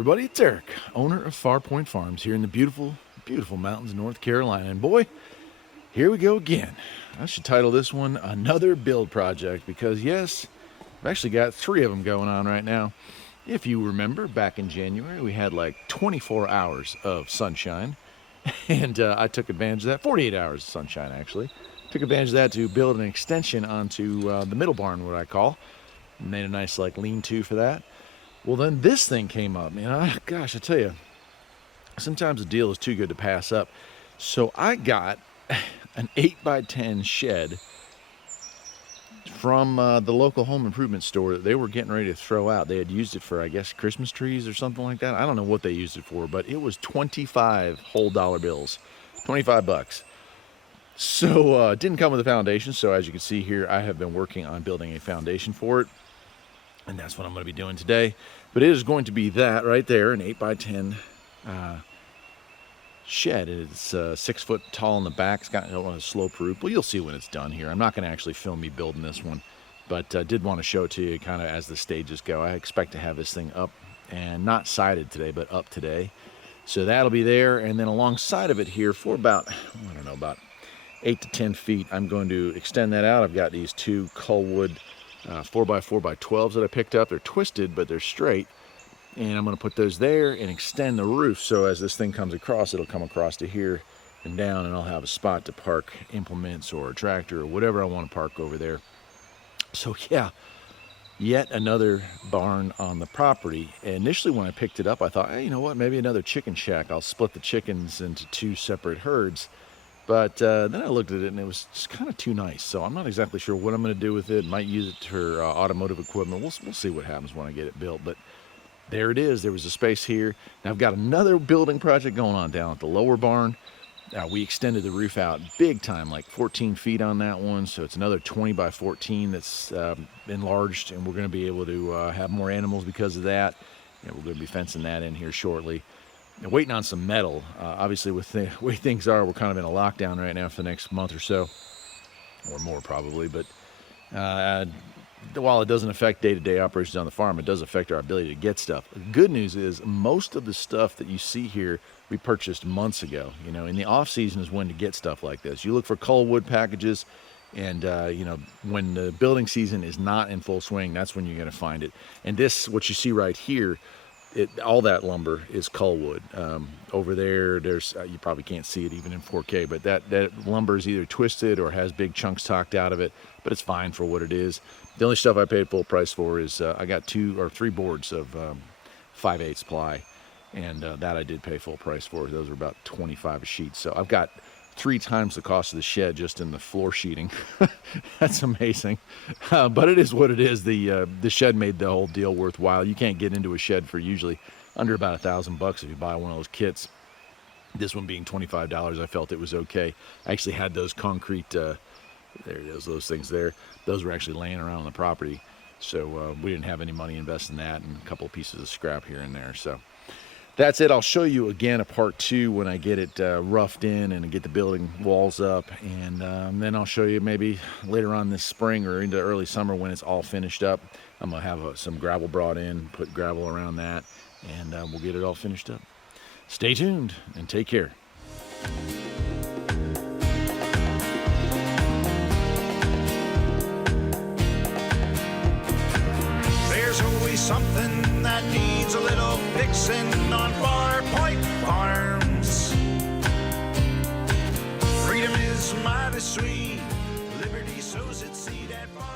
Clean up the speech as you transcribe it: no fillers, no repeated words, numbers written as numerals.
everybody, it's Eric, owner of Farpoint Farms here in the beautiful, beautiful mountains of North Carolina. And boy, here we go again. I should title this one Another Build Project because yes, I've actually got 3 of them going on right now. If you remember, back in January, we had like 24 hours of sunshine and I took advantage of that, 48 hours of sunshine actually. Took advantage of that to build an extension onto the middle barn, what I call. Made a nice like lean-to for that. Well, then this thing came up, man. Gosh, I tell you, sometimes a deal is too good to pass up. So I got an 8x10 shed from the local home improvement store that they were getting ready to throw out. They had used it for, I guess, Christmas trees or something like that. I don't know what they used it for, but it was 25 whole dollar bills, 25 bucks. So it didn't come with a foundation. So as you can see here, I have been working on building a foundation for it. And that's what I'm going to be doing today. But it is going to be that right there, an 8x10 shed. It's 6 foot tall in the back. It's got a slope roof. Well, you'll see when it's done here. I'm not going to actually film me building this one, but did want to show it to you kind of as the stages go. I expect to have this thing up and not sided today, but up today. So that'll be there. And then alongside of it here for about, I don't know, about 8 to 10 feet, I'm going to extend that out. I've got these 2 Colwood 4x4x12s that I picked up. They're twisted, but they're straight. And I'm going to put those there and extend the roof. So as this thing comes across, it'll come across to here and down, and I'll have a spot to park implements or a tractor or whatever I want to park over there. So yeah, yet another barn on the property. And initially when I picked it up, I thought, hey, you know what, maybe another chicken shack. I'll split the chickens into 2 separate herds. But then I looked at it and it was just kind of too nice. So I'm not exactly sure what I'm going to do with it. Might use it for automotive equipment. We'll see what happens when I get it built. But there it is. There was a space here. Now I've got another building project going on down at the lower barn. We extended the roof out big time, like 14 feet on that one. So it's another 20 by 14 that's enlarged. And we're going to be able to have more animals because of that. And we're going to be fencing that in here shortly. Waiting on some metal. Obviously, with the way things are, we're kind of in a lockdown right now for the next month or so, or more probably. But while it doesn't affect day-to-day operations on the farm, it does affect our ability to get stuff. The good news is most of the stuff that you see here we purchased months ago. You know, in the off season is when to get stuff like this. You look for Colwood packages, and you know, when the building season is not in full swing, that's when you're going to find it. And this, what you see right here, all that lumber is Colwood. Over there's you probably can't see it even in 4K, but that lumber is either twisted or has big chunks talked out of it, but it's fine for what it is. The only stuff I paid full price for is I got 2 or 3 boards of 5/8 ply, and that I did pay full price for. Those are about 25 a sheet. So I've got 3 times the cost of the shed just in the floor sheeting. That's amazing, but it is what it is. The shed made the whole deal worthwhile. You can't get into a shed for usually under about $1,000 if you buy one of those kits. This one being $25, I felt it was okay. I actually had those concrete, there it is, those things there. Those were actually laying around on the property, so we didn't have any money invested in that, and a couple of pieces of scrap here and there. So that's it. I'll show you again a part 2 when I get it roughed in and get the building walls up, and then I'll show you maybe later on this spring or into early summer when it's all finished up. I'm gonna have some gravel brought in, put gravel around that, and we'll get it all finished up. Stay tuned and take care. There's always something that needs a little fixing on Farpoint Farms. Freedom is mighty sweet. Liberty sows its seed at Farpoint.